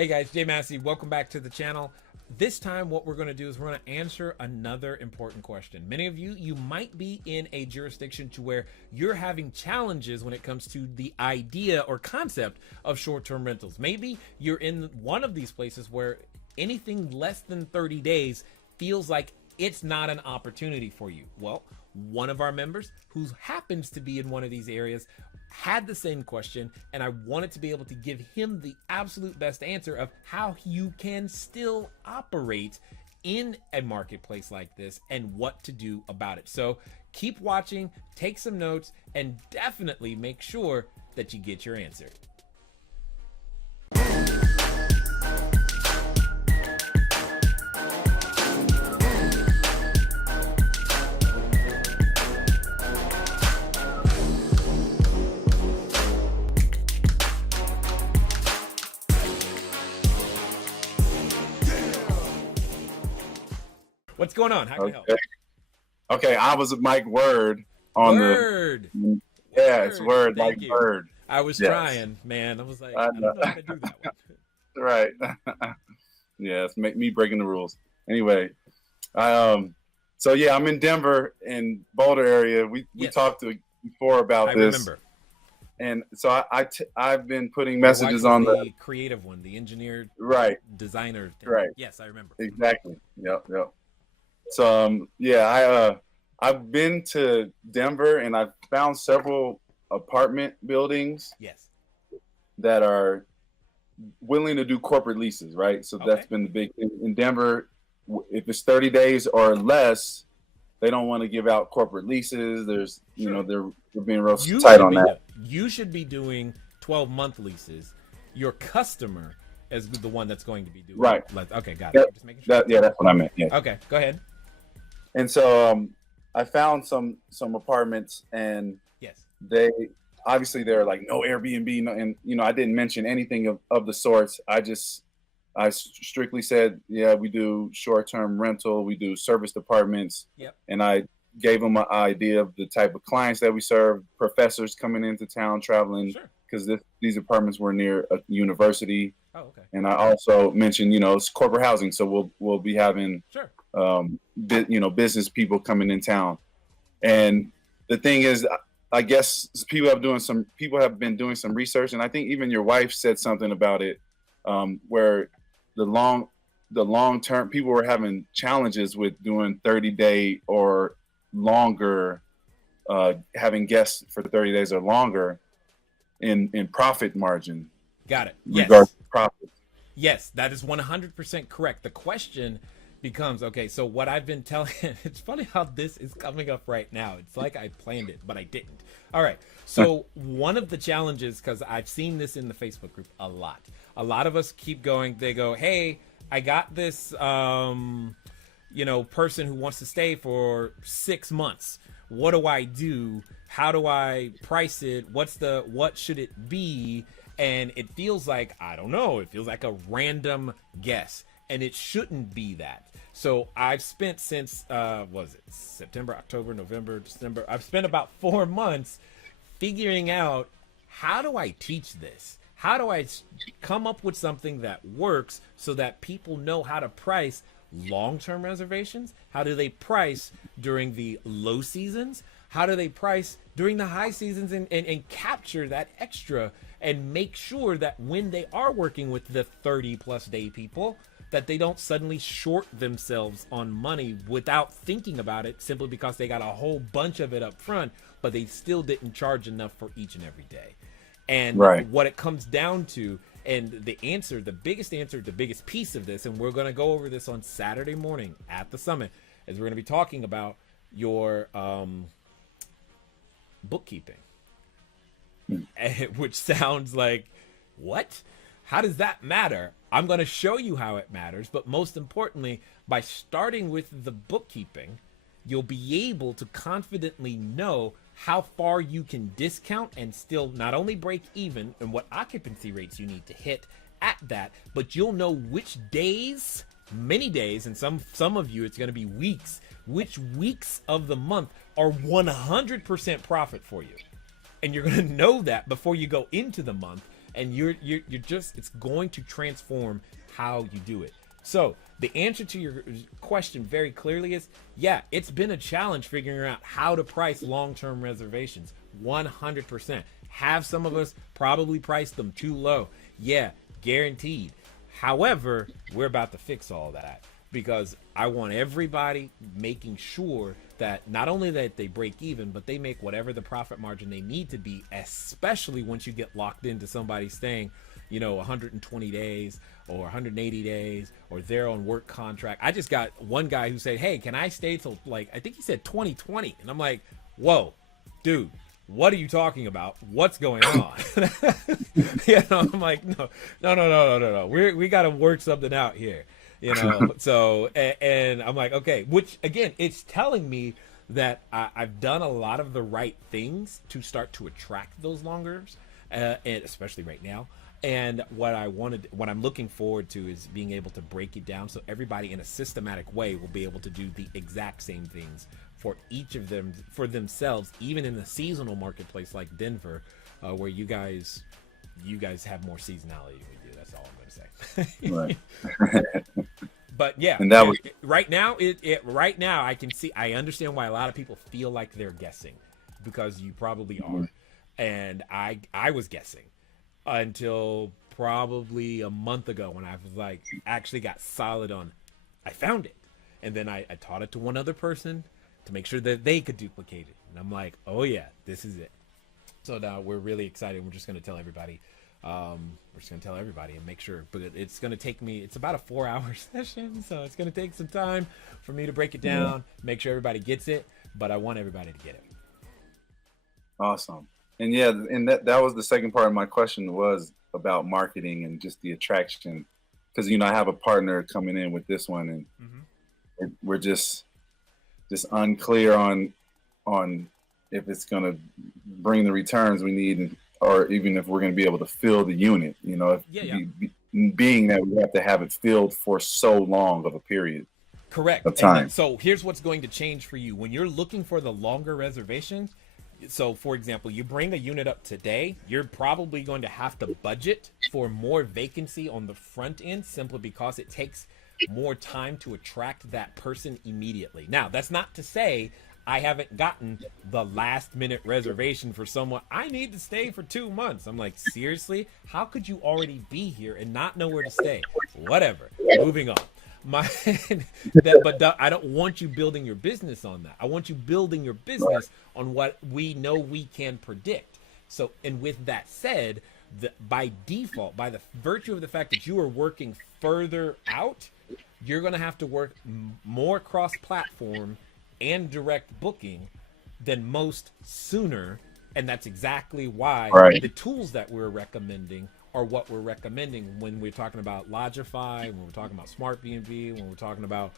Hey guys, Jay Massey, welcome back to the channel. This time what we're going to do is we're going to answer another important question. Many of you might be in a jurisdiction to where you're having challenges when it comes to the idea or concept of short-term rentals. Maybe you're in one of these places where anything less than 30 days feels like it's not an opportunity for you. Well, one of our members who happens to be in one of these areas had the same question, and I wanted to be able to give him the absolute best answer of how you can still operate in a marketplace like this and what to do about it. So keep watching, take some notes, and definitely make sure that you get your answer. What's going on? How can I help? Okay, I was Mike Word on Word. It's Word, Thank Mike you. Word. I was trying, man. I was like, I don't know how to do that one. Right. Yeah, it's me breaking the rules. Anyway, so yeah, I'm in Denver in Boulder area. We talked before about this. I remember. And so I've been putting Your messages wife on was the the creative one, the engineer, designer thing. Right. Yes, I remember. Exactly. Yep. So yeah, I've been to Denver and I've found several apartment buildings that are willing to do corporate leases, right? So that's been the big thing in Denver. If it's 30 days or less, they don't want to give out corporate leases. There's, you know, they're being real tight on that. You should be doing 12-month leases. Your customer is the one that's going to be doing. Right. Okay, got it. Just making sure. Yeah, that's what I meant. Yeah. Okay, go ahead. And so I found some apartments, and they obviously they're like no Airbnb, and you know I didn't mention anything of the sorts. I strictly said, yeah, we do short-term rental, we do serviced apartments, and I gave them an idea of the type of clients that we serve, professors coming into town traveling, because these apartments were near a university. Oh, okay. And I also mentioned, you know, it's corporate housing, so we'll be having, business people coming in town. And the thing is, I guess people have been doing some research, and I think even your wife said something about it, where the long term people were having challenges with doing 30-day or longer, having guests for 30 days or longer in profit margin. Got it. Yes. Profit. Yes, that is 100% correct. The question becomes, okay, so what I've been telling, it's funny how this is coming up right now. It's like I planned it, but I didn't. All right. So one of the challenges, because I've seen this in the Facebook group a lot of us keep going, they go, hey, I got this, person who wants to stay for 6 months. What do I do? How do I price it? What should it be? And it feels like, I don't know, it feels like a random guess. And it shouldn't be that. So I've spent since, September, October, November, December. I've spent about 4 months figuring out, how do I teach this? How do I come up with something that works so that people know how to price long-term reservations? How do they price during the low seasons? How do they price during the high seasons and capture that extra and make sure that when they are working with the 30-plus day people, that they don't suddenly short themselves on money without thinking about it, simply because they got a whole bunch of it up front, but they still didn't charge enough for each and every day. And what it comes down to, and the biggest piece of this, and we're going to go over this on Saturday morning at the summit, is we're going to be talking about your bookkeeping, which sounds like, what? How does that matter? I'm going to show you how it matters, but most importantly, by starting with the bookkeeping, you'll be able to confidently know how far you can discount and still not only break even, and what occupancy rates you need to hit at that, but you'll know which days, many days, and some of you it's going to be weeks, which weeks of the month are 100% profit for you. And you're going to know that before you go into the month, and you're just, it's going to transform how you do it. So the answer to your question very clearly is, yeah, it's been a challenge figuring out how to price long-term reservations. 100%. Have some of us probably priced them too low. Yeah, guaranteed. However, we're about to fix all that, because I want everybody making sure that not only that they break even, but they make whatever the profit margin they need to be, especially once you get locked into somebody staying, 120 days or 180 days, or they're on work contract. I just got one guy who said, hey, can I stay till, like, I think he said 2020. And I'm like, whoa, dude, what are you talking about? What's going on? I'm like, no. We got to work something out here, So, and I'm like, okay, which again, it's telling me that I've done a lot of the right things to start to attract those longers, and especially right now. And what I'm looking forward to is being able to break it down so everybody in a systematic way will be able to do the exact same things for each of them, for themselves, even in the seasonal marketplace like Denver, where you guys have more seasonality than we do. That's all I'm going to say. Right. But yeah, and that was right now. Right now, I understand why a lot of people feel like they're guessing, because you probably are, and I was guessing until probably a month ago when I was like, actually got solid on, I found it, and then I taught it to one other person to make sure that they could duplicate it, and I'm like, oh yeah, this is it. So now we're really excited. We're just going to tell everybody. And make sure, but it's going to take me, it's about a 4-hour session, so it's going to take some time for me to break it down, make sure everybody gets it, but I want everybody to get it. Awesome. And yeah, and that was the second part of my question, was about marketing and just the attraction, because I have a partner coming in with this one, and we're just unclear on if it's going to bring the returns we need, or even if we're going to be able to fill the unit, being that we have to have it filled for so long of a period. Correct. Of time. And so here's what's going to change for you when you're looking for the longer reservations. So for example, you bring a unit up today, you're probably going to have to budget for more vacancy on the front end, simply because it takes more time to attract that person immediately. Now, that's not to say I haven't gotten the last minute reservation for someone. I need to stay for 2 months. I'm like, seriously? How could you already be here and not know where to stay? Whatever. Moving on. I don't want you building your business on that. I want you building your business on what we know we can predict. So, and with that said, by default, by the virtue of the fact that you are working further out, you're going to have to work more cross-platform and direct booking than most sooner. And that's exactly why the tools that we're recommending are what we're recommending when we're talking about Lodgify, when we're talking about Smart B&B, when we're talking about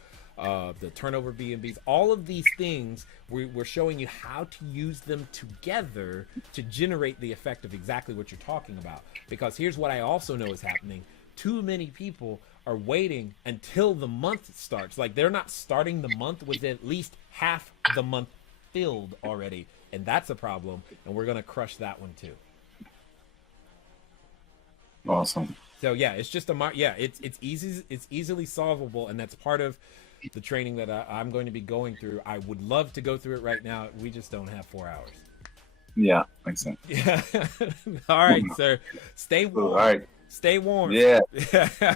the turnover B&Bs. All of these things, we're showing you how to use them together to generate the effect of exactly what you're talking about. Because here's what I also know is happening. Too many people are waiting until the month starts. Like, they're not starting the month with at least half the month filled already. And that's a problem. And we're going to crush that one too. Awesome. So yeah, it's just it's easy. It's easily solvable. And that's part of the training that I'm going to be going through. I would love to go through it right now. We just don't have 4 hours. Yeah, makes sense. Yeah. All right, sir. Stay warm. All right. Stay warm. Yeah.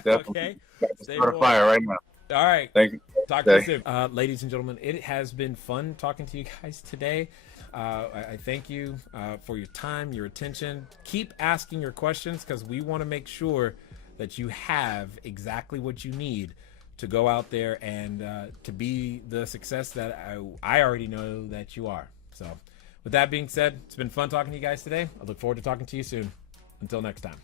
Okay. Stay warm. Fire right now. All right. Thank you. Talk to you soon. Ladies and gentlemen, it has been fun talking to you guys today. I thank you for your time, your attention. Keep asking your questions, because we want to make sure that you have exactly what you need to go out there and to be the success that I already know that you are. So with that being said, it's been fun talking to you guys today. I look forward to talking to you soon. Until next time.